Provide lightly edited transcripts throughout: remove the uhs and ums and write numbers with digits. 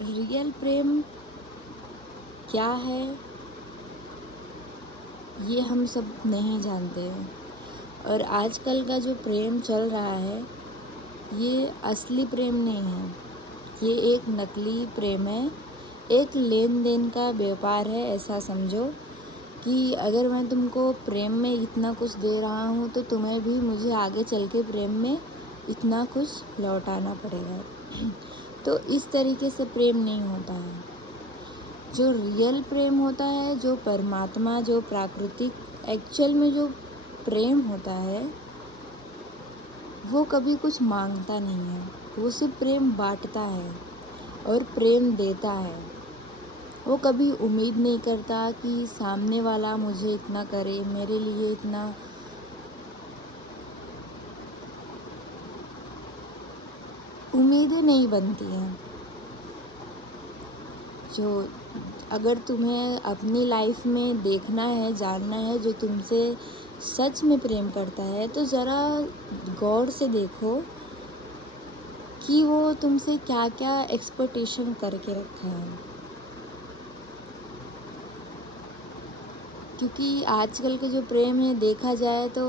Real प्रेम क्या है ये हम सब नहीं जानते हैं। और आजकल का जो प्रेम चल रहा है ये असली प्रेम नहीं है, ये एक नकली प्रेम है, एक लेन देन का व्यापार है। ऐसा समझो कि अगर मैं तुमको प्रेम में इतना कुछ दे रहा हूँ तो तुम्हें भी मुझे आगे चल के प्रेम में इतना कुछ लौटाना पड़ेगा। तो इस तरीके से प्रेम नहीं होता है। जो रियल प्रेम होता है, जो परमात्मा, जो प्राकृतिक एक्चुअल में जो प्रेम होता है वो कभी कुछ मांगता नहीं है, वो सिर्फ प्रेम बांटता है और प्रेम देता है। वो कभी उम्मीद नहीं करता कि सामने वाला मुझे इतना करे, मेरे लिए इतना। उम्मीदें नहीं बनती हैं। जो अगर तुम्हें अपनी लाइफ में देखना है, जानना है, जो तुमसे सच में प्रेम करता है तो ज़रा गौर से देखो कि वो तुमसे क्या क्या एक्सपेक्टेशन करके रखा है। क्योंकि आजकल के जो प्रेम है देखा जाए तो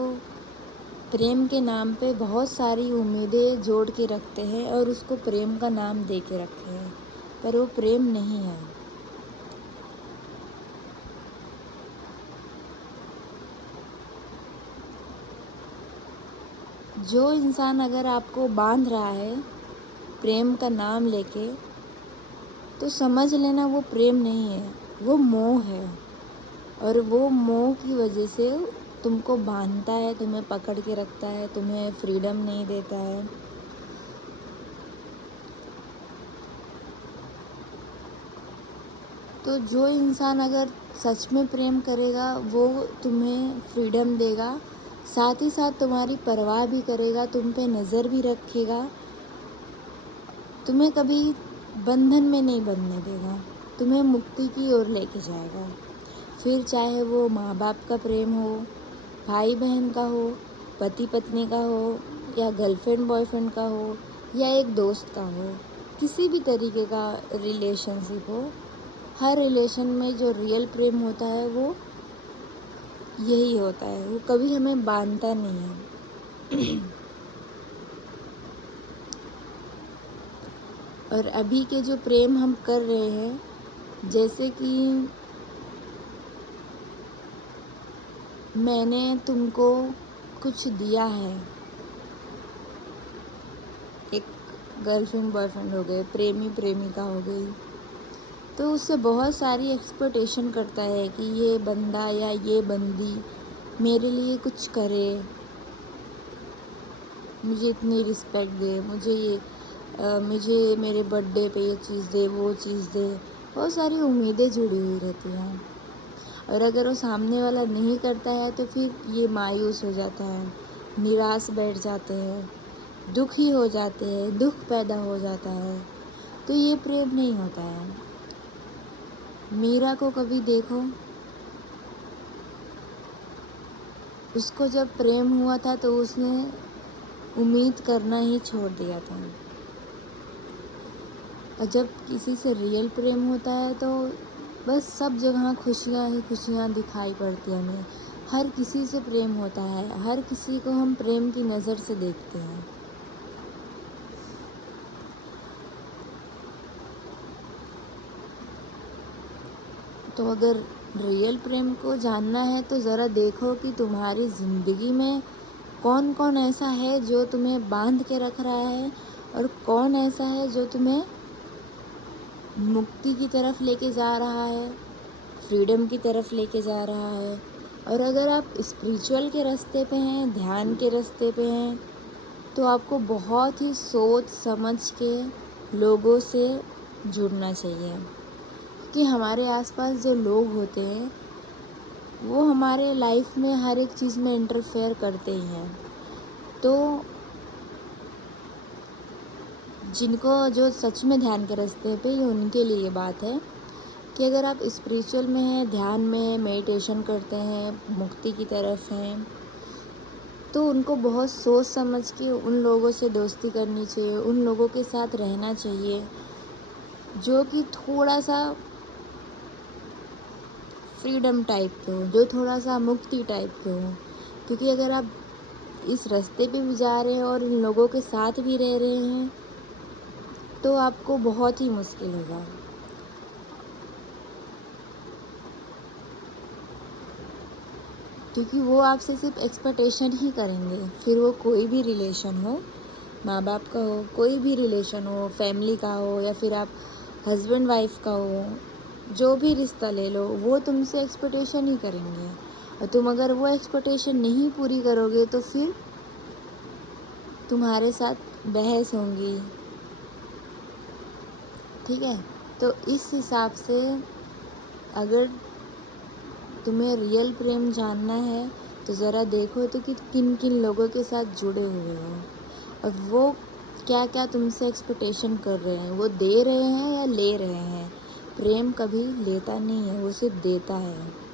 प्रेम के नाम पे बहुत सारी उम्मीदें जोड़ के रखते हैं और उसको प्रेम का नाम दे के रखते हैं, पर वो प्रेम नहीं है। जो इंसान अगर आपको बांध रहा है प्रेम का नाम लेके तो समझ लेना वो प्रेम नहीं है, वो मोह है। और वो मोह की वजह से तुमको बांधता है, तुम्हें पकड़ के रखता है, तुम्हें फ्रीडम नहीं देता है। तो जो इंसान अगर सच में प्रेम करेगा वो तुम्हें फ्रीडम देगा, साथ ही साथ तुम्हारी परवाह भी करेगा, तुम पे नज़र भी रखेगा, तुम्हें कभी बंधन में नहीं बंधने देगा, तुम्हें मुक्ति की ओर लेके जाएगा। फिर चाहे वो माँ बाप का प्रेम हो, भाई बहन का हो, पति पत्नी का हो, या गर्लफ्रेंड बॉयफ्रेंड का हो, या एक दोस्त का हो, किसी भी तरीके का रिलेशनशिप हो, हर रिलेशन में जो रियल प्रेम होता है वो यही होता है, वो कभी हमें बांधता नहीं है। और अभी के जो प्रेम हम कर रहे हैं, जैसे कि मैंने तुमको कुछ दिया है, एक गर्लफ्रेंड बॉयफ्रेंड हो गए, प्रेमी प्रेमिका हो गई, तो उससे बहुत सारी एक्सपेक्टेशन करता है कि ये बंदा या ये बंदी मेरे लिए कुछ करे, मुझे इतनी रिस्पेक्ट दे, मुझे मेरे बर्थडे पे ये चीज़ दे, वो चीज़ दे। बहुत सारी उम्मीदें जुड़ी हुई रहती हैं। और अगर वो सामने वाला नहीं करता है तो फिर ये मायूस हो जाता है, निराश बैठ जाते हैं, दुखी हो जाते हैं, दुख पैदा हो जाता है। तो ये प्रेम नहीं होता है। मीरा को कभी देखो, उसको जब प्रेम हुआ था तो उसने उम्मीद करना ही छोड़ दिया था। और जब किसी से रियल प्रेम होता है तो बस सब जगह खुशियाँ ही खुशियाँ दिखाई पड़ती हैं हमें। हर किसी से प्रेम होता है, हर किसी को हम प्रेम की नज़र से देखते हैं। तो अगर रियल प्रेम को जानना है तो ज़रा देखो कि तुम्हारी ज़िंदगी में कौन कौन ऐसा है जो तुम्हें बांध के रख रहा है और कौन ऐसा है जो तुम्हें मुक्ति की तरफ लेके जा रहा है, फ्रीडम की तरफ लेके जा रहा है। और अगर आप स्पिरिचुअल के रास्ते पे हैं, ध्यान के रास्ते पे हैं, तो आपको बहुत ही सोच समझ के लोगों से जुड़ना चाहिए। कि हमारे आसपास जो लोग होते हैं वो हमारे लाइफ में हर एक चीज़ में इंटरफेयर करते ही हैं। तो जिनको जो सच में ध्यान के रास्ते पे, ये उनके लिए बात है कि अगर आप स्पिरिचुअल में हैं, ध्यान में मेडिटेशन करते हैं, मुक्ति की तरफ हैं, तो उनको बहुत सोच समझ के उन लोगों से दोस्ती करनी चाहिए, उन लोगों के साथ रहना चाहिए जो कि थोड़ा सा फ्रीडम टाइप के हो, जो थोड़ा सा मुक्ति टाइप के हो। क्योंकि अगर आप इस रास्ते पे भी जा रहे हैं और इन लोगों के साथ भी रह रहे हैं तो आपको बहुत ही मुश्किल होगा। क्योंकि वो आपसे सिर्फ एक्सपेक्टेशन ही करेंगे, फिर वो कोई भी रिलेशन हो, माँ बाप का हो, कोई भी रिलेशन हो, फैमिली का हो या फिर आप हस्बैंड वाइफ का हो, जो भी रिश्ता ले लो वो तुमसे एक्सपेक्टेशन ही करेंगे। और तुम अगर वो एक्सपेक्टेशन नहीं पूरी करोगे तो फिर तुम्हारे साथ बहस होंगी। ठीक है, तो इस हिसाब से अगर तुम्हें रियल प्रेम जानना है तो ज़रा देखो तो कि किन किन लोगों के साथ जुड़े हुए हो और वो क्या क्या तुमसे एक्सपेक्टेशन कर रहे हैं, वो दे रहे हैं या ले रहे हैं। प्रेम कभी लेता नहीं है, वो सिर्फ देता है।